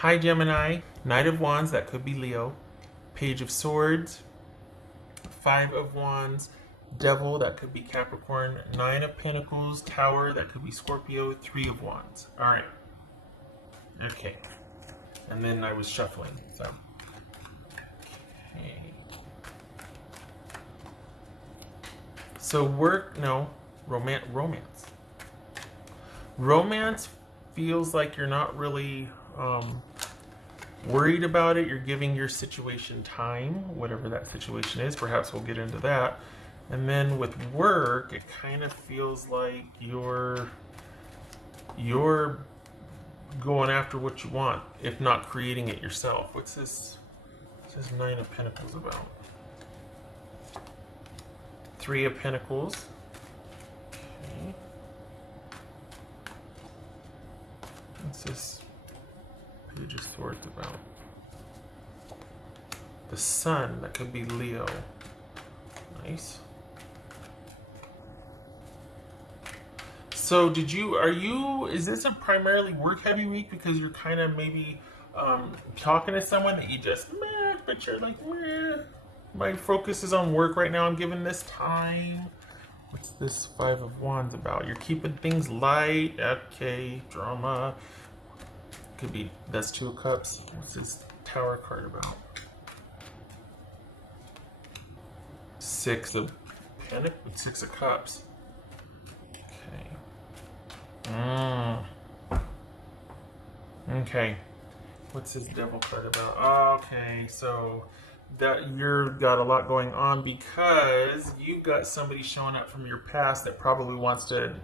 Hi Gemini, Knight of Wands, that could be Leo. Page of Swords, Five of Wands, Devil, that could be Capricorn. Nine of Pentacles, Tower, that could be Scorpio. Three of Wands. All right. Okay. And then I was shuffling. So. Okay. So romance. Romance feels like you're not really worried about it. You're giving your situation time, whatever that situation is. Perhaps we'll get into that. And then with work, it kind of feels like you're going after what you want, if not creating it yourself. What's this? This is Nine of Pentacles about. Three of Pentacles. Okay. What's this? Page of Swords about. The Sun, that could be Leo. Nice. So is this a primarily work heavy week because you're kind of maybe talking to someone that you just meh, but you're like meh. My focus is on work right now. I'm giving this time. What's this Five of Wands about? You're keeping things light. Okay, drama. Could be, that's Two of Cups. What's this Tower card about? Six of Pentacles, Six of Cups. Okay. Okay. What's this Devil card about? Okay, so that you've got a lot going on because you've got somebody showing up from your past that probably wants to,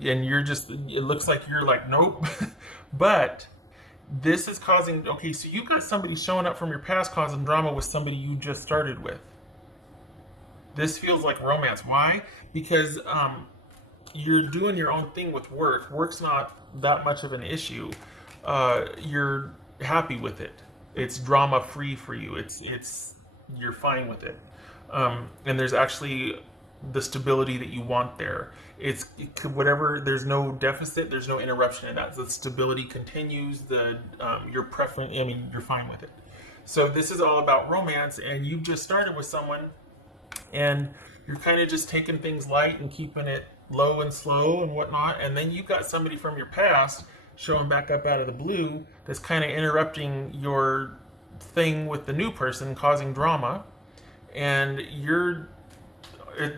and you're just, it looks like you're like, nope. But this is causing, okay, so you've got somebody showing up from your past causing drama with somebody you just started with. This feels like romance. Why? Because you're doing your own thing with work. Work's not that much of an issue. You're happy with it. It's drama free for you. You're fine with it. And there's actually the stability that you want there. Whatever. There's no deficit. There's no interruption in that. The stability continues. Your preference. I mean, you're fine with it. So this is all about romance, and you've just started with someone, and you're kind of just taking things light and keeping it low and slow and whatnot. And then you've got somebody from your past showing back up out of the blue that's kind of interrupting your thing with the new person, causing drama. And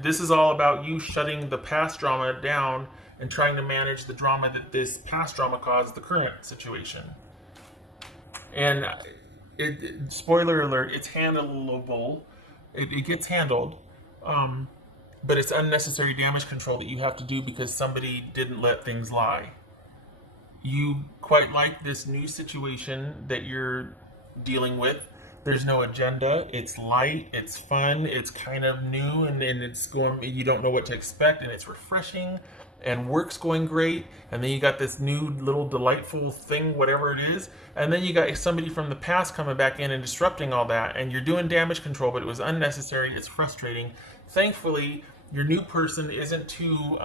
this is all about you shutting the past drama down and trying to manage the drama that this past drama caused the current situation. And spoiler alert, it's handleable. It gets handled. But it's unnecessary damage control that you have to do because somebody didn't let things lie. You quite like this new situation that you're dealing with. There's no agenda. It's light. It's fun. It's kind of new, and it's going. You don't know what to expect, and it's refreshing. And work's going great. And then you got this new little delightful thing, whatever it is. And then you got somebody from the past coming back in and disrupting all that. And you're doing damage control, but it was unnecessary. It's frustrating. Thankfully, your new person isn't too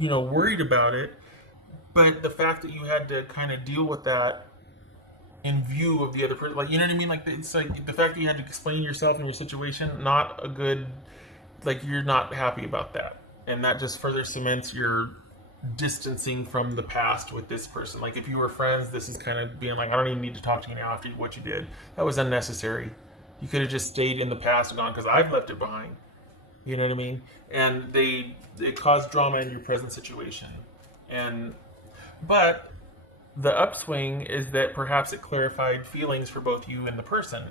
worried about it. But the fact that you had to kind of deal with that in view of the other person, like, you know what I mean? Like, it's like the fact that you had to explain yourself and your situation, not a good, like, you're not happy about that. And that just further cements your distancing from the past with this person. Like, if you were friends, this is kind of being like, I don't even need to talk to you now after what you did. That was unnecessary. You could have just stayed in the past and gone, because I've left it behind. You know what I mean? And it caused drama in your present situation. But the upswing is that perhaps it clarified feelings for both you and the person.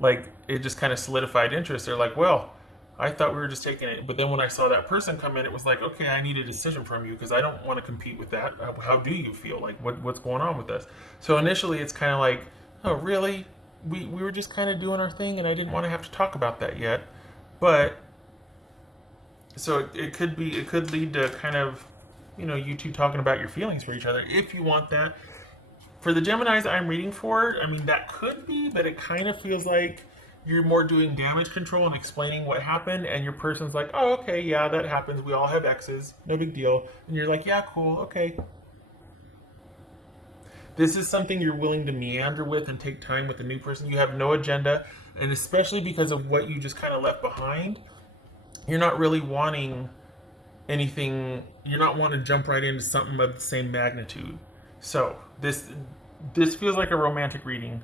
Like, it just kind of solidified interest. They're like, well, I thought we were just taking it. But then when I saw that person come in, it was like, okay, I need a decision from you because I don't want to compete with that. How do you feel? Like, what's going on with us? So initially it's kind of like, oh, really? We were just kind of doing our thing and I didn't want to have to talk about that yet. But, so it could lead to kind of, you two talking about your feelings for each other if you want that. For the Geminis I'm reading for, I mean, that could be, but it kind of feels like you're more doing damage control and explaining what happened, and your person's like, oh, okay, yeah, that happens. We all have exes. No big deal. And you're like, yeah, cool, okay. This is something you're willing to meander with and take time with a new person. You have no agenda, and especially because of what you just kind of left behind, you're not really wanting anything. You're not wanting to jump right into something of the same magnitude. So this feels like a romantic reading,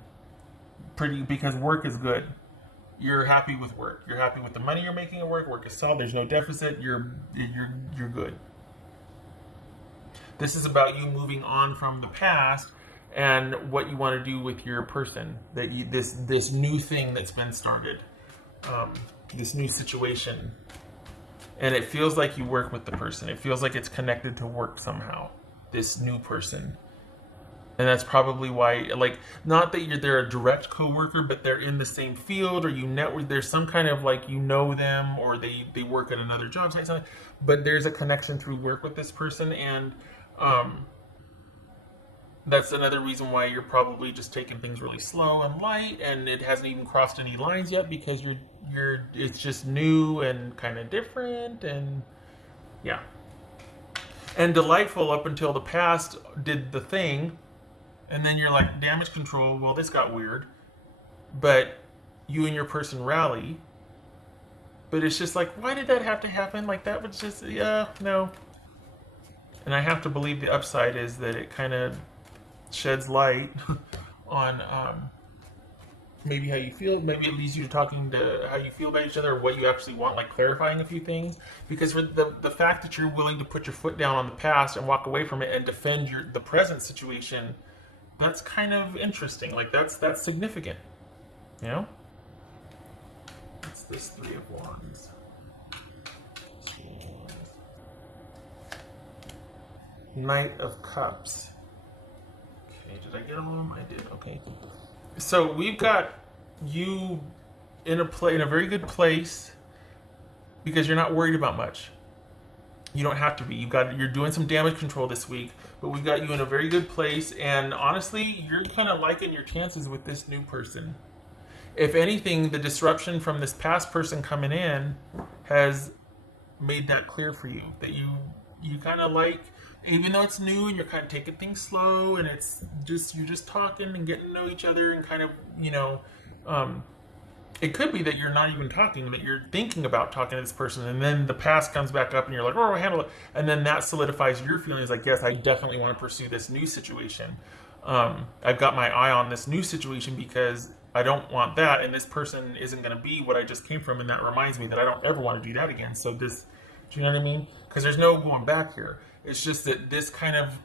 pretty, because work is good. You're happy with work. You're happy with the money you're making at work. Work is solid. There's no deficit. You're good. This is about you moving on from the past and what you want to do with your person. This new thing that's been started, this new situation, and it feels like you work with the person. It feels like it's connected to work somehow. This new person. And that's probably why, like, not that they're a direct coworker, but they're in the same field, or you network. There's some kind of, like, you know them, or they work at another job site, something. But there's a connection through work with this person, and that's another reason why you're probably just taking things really slow and light, and it hasn't even crossed any lines yet, because it's just new and kind of different, and yeah, and delightful up until the past did the thing. And then you're like, damage control, well, this got weird. But you and your person rally. But it's just like, why did that have to happen? Like, that was just, yeah, no. And I have to believe the upside is that it kind of sheds light on maybe how you feel. Maybe it leads you to talking to how you feel about each other, or what you actually want, like clarifying a few things. Because for the fact that you're willing to put your foot down on the past and walk away from it and defend the present situation, that's kind of interesting. Like, that's significant, you know? What's this Three of Wands? Knight of Cups. Okay, did I get all of them? I did. Okay. So we've got you in a very good place, because you're not worried about much. You don't have to be. You're doing some damage control this week, but we've got you in a very good place, and honestly, you're kind of liking your chances with this new person. If anything, the disruption from this past person coming in has made that clear for you, that you kind of like, even though it's new and you're kind of taking things slow, and you're just talking and getting to know each other, and kind of, it could be that you're not even talking, that you're thinking about talking to this person, and then the past comes back up and you're like, oh, I'll handle it. And then that solidifies your feelings, like, yes, I definitely want to pursue this new situation. I've got my eye on this new situation because I don't want that, and this person isn't going to be what I just came from, and that reminds me that I don't ever want to do that again. So do you know what I mean? Because there's no going back here. It's just that this kind of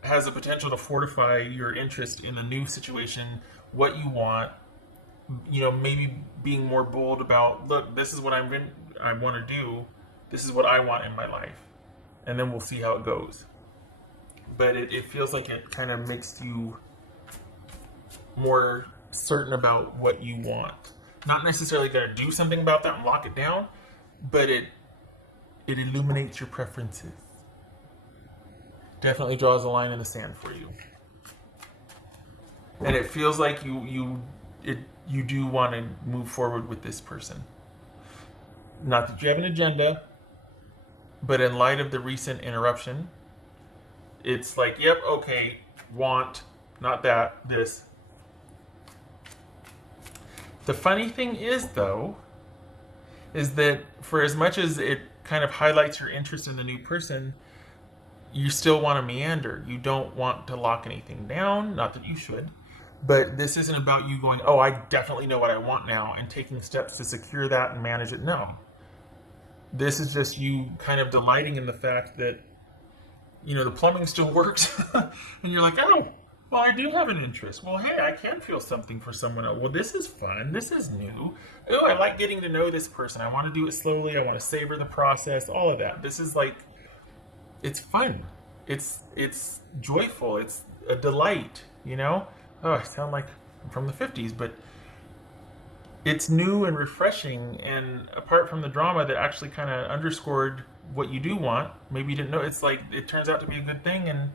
has the potential to fortify your interest in the new situation, what you want. Maybe being more bold about, look, this is what I want to do. This is what I want in my life. And then we'll see how it goes. But it feels like it kind of makes you more certain about what you want. Not necessarily going to do something about that and lock it down, but it illuminates your preferences. Definitely draws a line in the sand for you. And it feels like you do want to move forward with this person. Not that you have an agenda, but in light of the recent interruption, it's like, yep, okay, want, not that, this. The funny thing is, though, is that for as much as it kind of highlights your interest in the new person, you still want to meander. You don't want to lock anything down, not that you should. But this isn't about you going, oh, I definitely know what I want now, and taking steps to secure that and manage it. No. This is just you kind of delighting in the fact that, the plumbing still works. And you're like, oh, well, I do have an interest. Well, hey, I can feel something for someone else. Well, this is fun. This is new. Oh, I like getting to know this person. I want to do it slowly. I want to savor the process, all of that. This is like, it's fun. It's joyful. It's a delight, Oh, I sound like I'm from the 50s, but it's new and refreshing, and apart from the drama that actually kind of underscored what you do want, maybe you didn't know, it's like, it turns out to be a good thing, and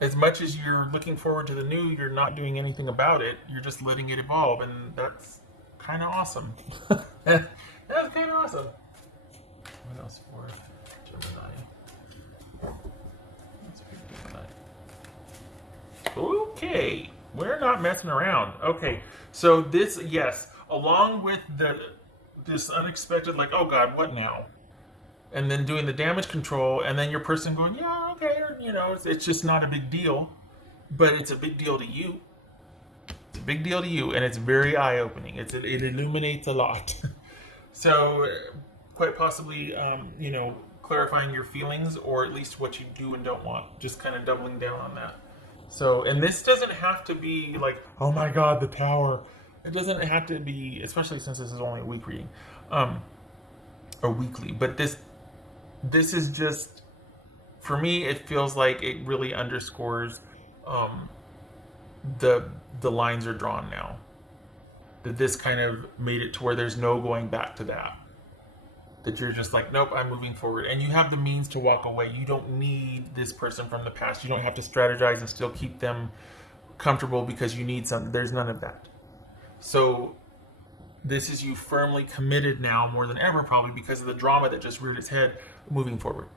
as much as you're looking forward to the new, you're not doing anything about it, you're just letting it evolve, and that's kind of awesome. That's kind of awesome. What else for Gemini? Let's pick Gemini. okay, we're not messing around. Okay, so this, yes, along with this unexpected, like, oh God, what now? And then doing the damage control, and then your person going, yeah, okay, or, it's just not a big deal, but it's a big deal to you. It's a big deal to you, and it's very eye opening. It illuminates a lot. So, quite possibly, clarifying your feelings, or at least what you do and don't want. Just kind of doubling down on that. So, and this doesn't have to be like, oh my God, the Tower. It doesn't have to be, especially since this is only a week reading, or weekly. But this is just, for me, it feels like it really underscores the lines are drawn now. That this kind of made it to where there's no going back to that. That you're just like, nope, I'm moving forward. And you have the means to walk away. You don't need this person from the past. You don't have to strategize and still keep them comfortable because you need something. There's none of that. So this is you firmly committed now more than ever, probably because of the drama that just reared its head, moving forward.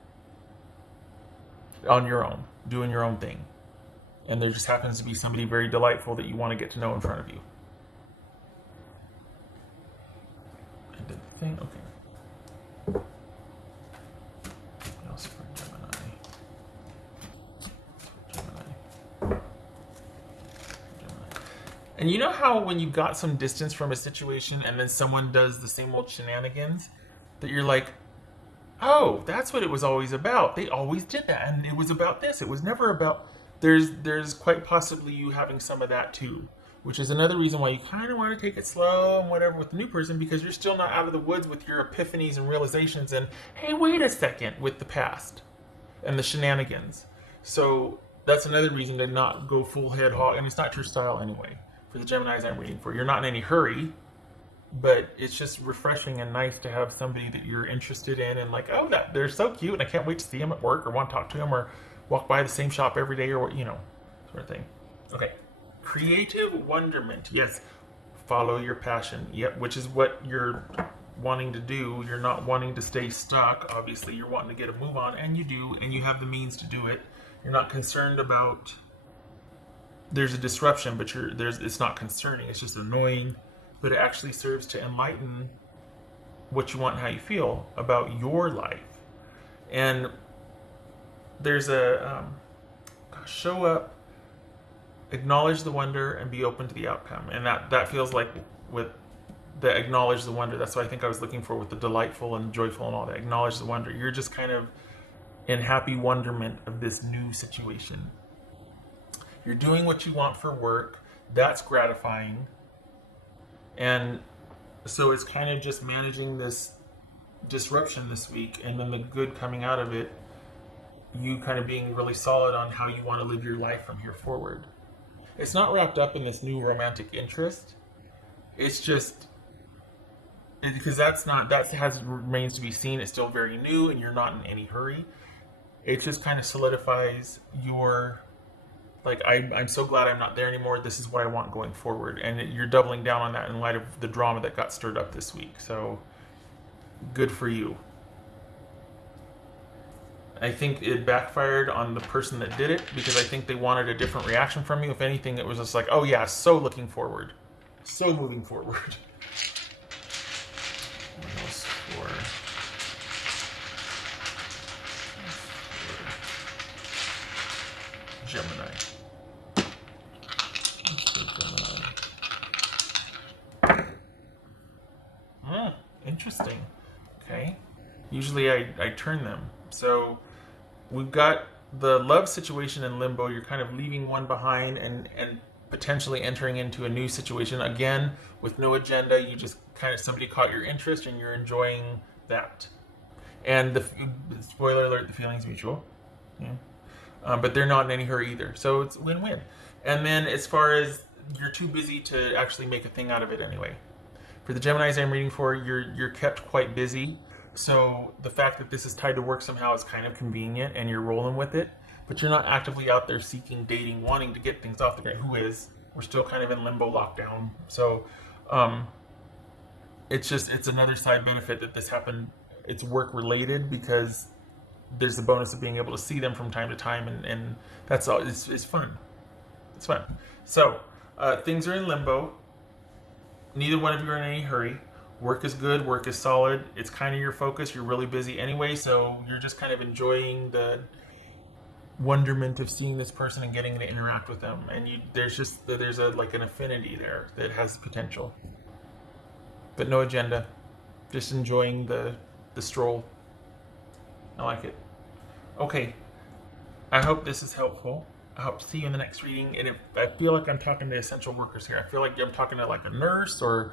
On your own, doing your own thing. And there just happens to be somebody very delightful that you want to get to know in front of you. I did the thing, okay. What else for Gemini? And you know how when you got some distance from a situation and then someone does the same old shenanigans, that you're like, oh, that's what it was always about. They always did that, and it was about this. It was never about... There's quite possibly you having some of that too, which is another reason why you kind of want to take it slow and whatever with the new person, because you're still not out of the woods with your epiphanies and realizations and, hey, wait a second, with the past and the shenanigans. So that's another reason to not go full head hog, and it's not your style anyway. For the Geminis I'm reading for, you're not in any hurry, but it's just refreshing and nice to have somebody that you're interested in and like, oh, they're so cute and I can't wait to see them at work or want to talk to them or walk by the same shop every day or, sort of thing. Okay. Creative wonderment. Yes. Follow your passion. Yep. Which is what you're wanting to do. You're not wanting to stay stuck. Obviously, you're wanting to get a move on, and you do, and you have the means to do it. You're not concerned about... There's a disruption, but it's not concerning. It's just annoying. But it actually serves to enlighten what you want and how you feel about your life. And there's a show up, acknowledge the wonder, and be open to the outcome. And that feels like with the acknowledge the wonder, that's what I think I was looking for with the delightful and joyful and all that. Acknowledge the wonder. You're just kind of in happy wonderment of this new situation. You're doing what you want for work. That's gratifying. And so it's kind of just managing this disruption this week, and then the good coming out of it, you kind of being really solid on how you want to live your life from here forward. It's not wrapped up in this new romantic interest. It's just because that remains to be seen. It's still very new, and you're not in any hurry. It just kind of solidifies your, like, I'm so glad I'm not there anymore. This is what I want going forward, and you're doubling down on that in light of the drama that got stirred up this week. So good for you. I think it backfired on the person that did it because I think they wanted a different reaction from you. If anything, it was just like, oh yeah, so looking forward. So moving forward. What else for Gemini? Interesting. Okay. Usually I turn them. So we've got the love situation in limbo. You're kind of leaving one behind and potentially entering into a new situation again with no agenda. You just kind of, somebody caught your interest and you're enjoying that. And the spoiler alert, the feeling's mutual. Yeah. But they're not in any hurry either. So it's win-win. And then as far as you're too busy to actually make a thing out of it anyway. For the Geminis I'm reading for, you're kept quite busy. So the fact that this is tied to work somehow is kind of convenient and you're rolling with it. But you're not actively out there seeking, dating, wanting to get things off the ground. Who is? We're still kind of in limbo lockdown. So it's another side benefit that this happened. It's work related because there's the bonus of being able to see them from time to time, and that's all. It's fun. It's fine. So, things are in limbo. Neither one of you are in any hurry. Work is good. Work is solid. It's kind of your focus. You're really busy anyway, so you're just kind of enjoying the wonderment of seeing this person and getting to interact with them. And there's a like an affinity there that has potential, but no agenda. Just enjoying the stroll. I like it. Okay, I hope this is helpful. I hope to see you in the next reading. And if I feel like I'm talking to essential workers here, I feel like I'm talking to like a nurse or,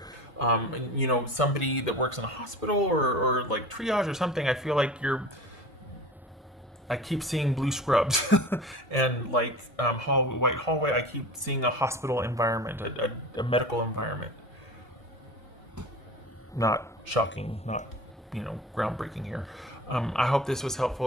somebody that works in a hospital or like triage or something. I feel like I keep seeing blue scrubs and like white hallway. I keep seeing a hospital environment, a medical environment. Not shocking, not groundbreaking here. I hope this was helpful.